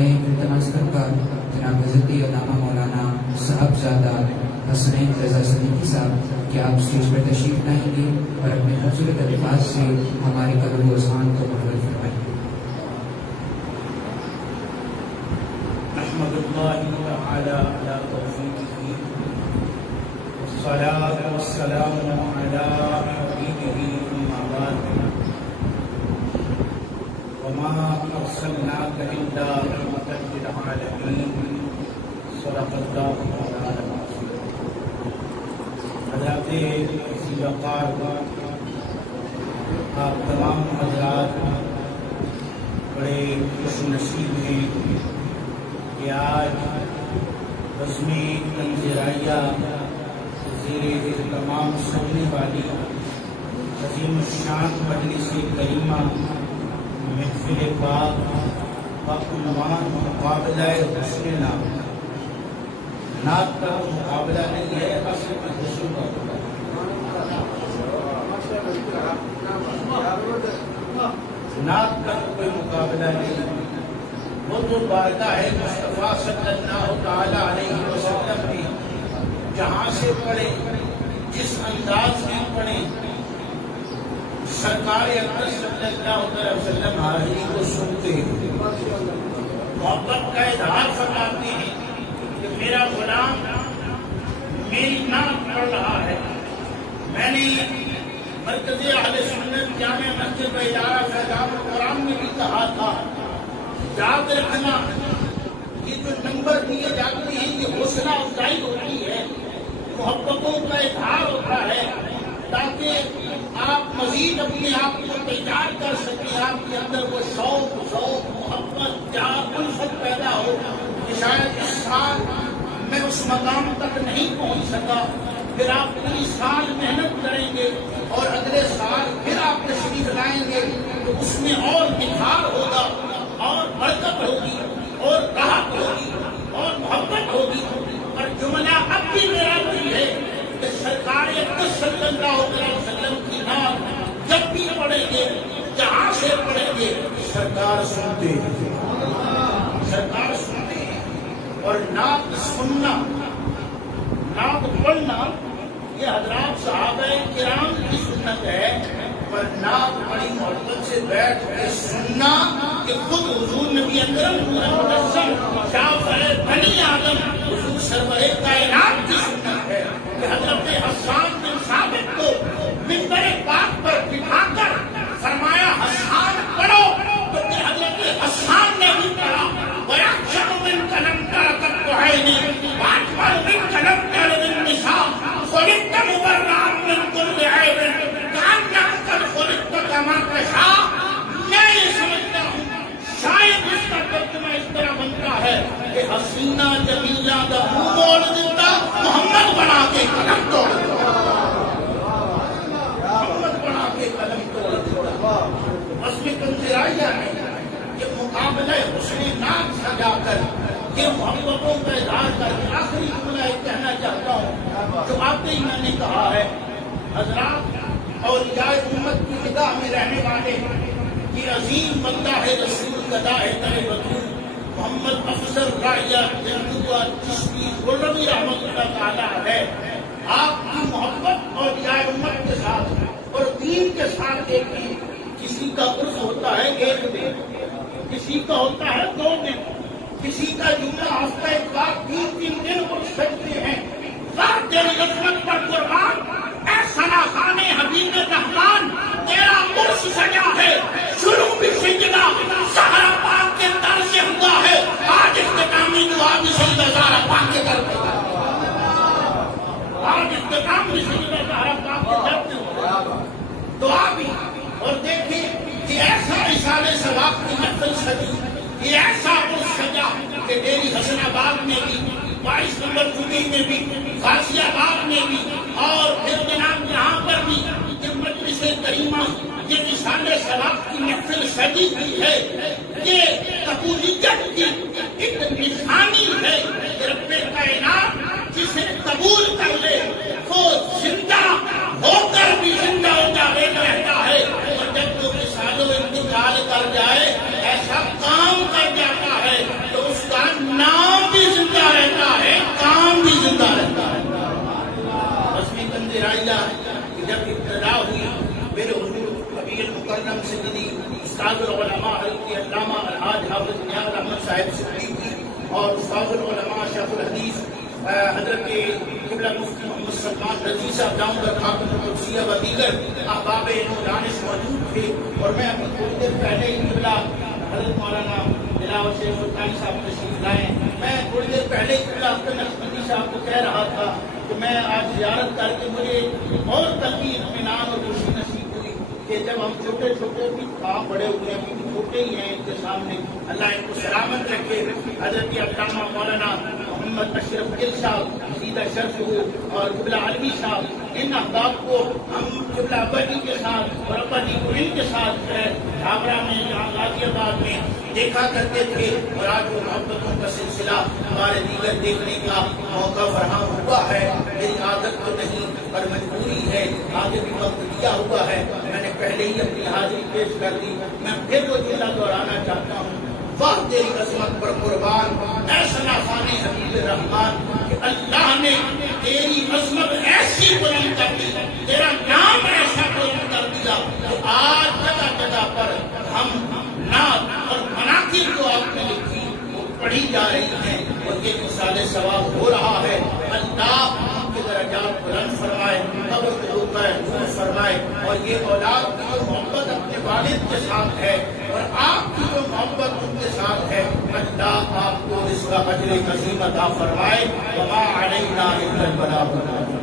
میں التماس کرتا جناب حضرت علامہ مولانا صاحبزادہ حسنین رضا صدیقی صاحب کہ آپ اسٹیج پر تشریف لائیں گے اور اپنے خوبصورت الفاظ سے ہمارے قلب و اذہان کو منور فرمائیں گے۔ احمد اللہ تعالی علی توفیقہ والصلاة والسلام علی حبیبہ اما بعد وما ارسلناک الا رحمۃ للعالمین صدق اللہ مولانا العظیم۔ حضرات عزیز وقار، آپ تمام حضرات بڑے خوش نصیب ہیں کہ آج بزم کنز رائیہ زیر اہتمام سجنے والی عظیم الشان مجلس کریمہ محفل پاک عنوان مقابلہ حسن نعت کا مقابلہ نہیں ہے، اصل حسن کا نعت کا کوئی مقابلہ نہیں۔ وہ تو بارگاہ ہے مصطفیٰ صلی اللہ تعالیٰ علیہ وسلم نے جہاں سے پڑھے، جس انداز میں پڑھے، سرکار اکرم صلی اللہ علیہ وسلم حاضری کو سنتے ہیں، محبت کا اظہار فرماتے ہیں کہ میرا غلام میری نعت پڑھ رہا ہے۔ میں نے مرکز اہل سنت جامع مسجد و ادارہ فیضان القرآن میں بھی کہا تھا، یاد رکھنا یہ جو نمبر دیے جاتے ہیں یہ حوصلہ افزائی ہوتی ہے، محبتوں کا اظہار ہوتا ہے تاکہ آپ مزید اپنے آپ کو تیار کر سکیں، آپ کے اندر وہ شوق محبت الفت پیدا ہو کہ شاید اس سال میں اس مقام تک نہیں پہنچ سکا، پھر آپ پوری سال محنت کریں گے اور اگلے سال پھر آپ تشریف لائیں گے تو اس میں اور نکھار ہوگا اور برکت ہوگی اور راحت ہوگی اور محبت ہوگی۔ اور جملہ اب بھی میرا وہی ہے کہ سرکار اکرم صلی اللہ علیہ وسلم کی نعت جب بھی پڑھیں گے، جہاں سے پڑھیں گے، سرکار سنتے ہیں، سرکار سنتے ہیں۔ اور نعت سننا، نعت پڑھنا یہ حضرات صحابہ کرام کی سنت ہے، پر نعت بڑی محبت سے بیٹھ کے سننا کہ خود حضور نبی اکرم شافع بنی آدم حضور سرور کائنات کی سنت ہے کہ حضرت حسان بن ثابت کو منبر پاک پر بٹھا کر فرمایا حسان پڑھو، تو پھر حضرت حسان نے بھی پڑھا، وَيَحْشَرُ مِنْكَ لَمْ تَرَكَتْ عَيْنِي وَأَجْمَلُ مِنْكَ لَمْ تَلِدِ النِّسَاءُ خُلِقْتَ مُبَرَّأً مِنْ كُلِّ عَيْبٍ كَأَنَّكَ قَدْ خُلِقْتَ كَمَا تَشَاءُ۔ میں یہ سمجھتا ہوں شاید اس کا ترجمہ اس طرح بنتا ہے کہ حسینہ جمیلہ دا منہ موڑ دیتا، محمد بنا کے قلم توڑ دیتا، محمد بنا کے قلم توڑ دیتا۔ بس میں کنز رائیہ ہے یہ مقابلہ حسن نعت سجا کر، یہ محبتوں کا اظہار کر کے آخری جملہ ایک کہنا چاہتا ہوں جو واقعی میں نے کہا ہے۔ حضرات اولیاء امت کی نگاہ میں رہنے والے یہ عظیم بندہ ہے، رسول گدا ہے در وطن محمد افضل رائیہ جندوا چشتی غلوی رحمت اللہ تعالیٰ ہے۔ آپ کی محبت اولیاء امت کے ساتھ اور دین کے ساتھ ایک ہی، کسی کا عرف ہوتا ہے ایک دن، کسی کا ہوتا ہے 2 دن، کسی کا جمعہ ہفتہ ایک بار 3 دن عرف سجتے ہیں۔ ساتھ تیری عظمت پر قربان اے ثنا خان حبیب رحمان، تیرا عرس سجا ہے، شروع بھی سجدہ زہرا پاک کے در سے ہوا ہے، آج اختتامی دعا بھی سجدہ زہرا پاک کے در پہ، آج اختتامی سجدہ زہرا پاک کے در پہ ہوا دعا بھی۔ اور دیکھیں یہ ایسا اشارے ثواب کی محفل سجی، یہ ایسا عرس سجا کہ ڈیری حسن آباد میں بھی، 22 نمبر گلی میں بھی، غازی آباد میں بھی، اور پھر جناب یہاں پر بھی یہ مجلس کریمہ، یہ نشان ثواب کی محفل سجی ہوئی ہے، یہ قبولیت کی ایک نشانی ہے کہ رب کائنات جسے قبول کر لے وہ زندہ ہو کر بھی زندہ ہو جاوید رہتا ہے، اور جب وہ مثال و انتقال کر جائے ایسا کام کر جاتا ہے تو صاحب صدیقی اور استاد العلماء شیخ الحدیث حضرت قبلہ مفتی محمد سلمان رضی صاحب دامت برکاتہ القدسیہ و دیگر احباب علم و دانش موجود تھے. اور میں ابھی تھوڑی دیر پہلے ہی قبلہ حضرت مولانا دلاور شیخ سلطانی صاحب تشریف لائے. میں تھوڑی دیر پہلے ہی قبلہ اختر نقشبندی صاحب کو کہہ رہا تھا کہ میں آج زیارت کر کے مجھے اور قلبی اطمینان اور خوشی نصیب ہوئی کہ جب ہم چھوٹے چھوٹے بھی آپ بڑے ہوئے ہیں بھی چھوٹے ہی ہیں ان کے سامنے, اللہ ان کو سلامت رکھے. حضرت علامہ مولانا محمد اشرف گل صاحب سیدہ شرف ہو اور قبلہ علوی صاحب, ان احباب کو ہم قبلہ ابدی کے ساتھ اور ابدی ان کے ساتھ چھابرا میں یہاں غازی آباد میں دیکھا کرتے تھے. اور آج وہ محبتوں کا سلسلہ ہمارے دیگر دیکھنے کا موقع فراہم ہوا ہے. میری عادت تو نہیں پر مجبوری ہے, آگے بھی وقت دیا ہوا ہے. میں نے پہلے ہی اپنی حاضری پیش کر دی, میں پھر وہ جملہ دہرانا چاہتا ہوں. واہ تیری عظمت پر قربان اے ثنا خوان حبیب الرحمان, کہ اللہ نے تیری عظمت ایسی بلند کر دی, تیرا نام ایسا بلند کر دیا کہ آج جگہ جگہ پر ہم نعت اور مناقب جو آپ نے لکھی وہ پڑھی جا رہی ہیں اور یہ مثال ثواب ہو رہا ہے. اللہ کے درجات بلند فرمائے, قبر کے روپے دور فرمائے, اور یہ اولاد کی جو محبت اپنے والد کے ساتھ ہے اور آپ کی جو محبت ان کے ساتھ ہے, اللہ آپ کو اس کا اجر عظیم عطا فرمائے. وما علینا الا البلاغ.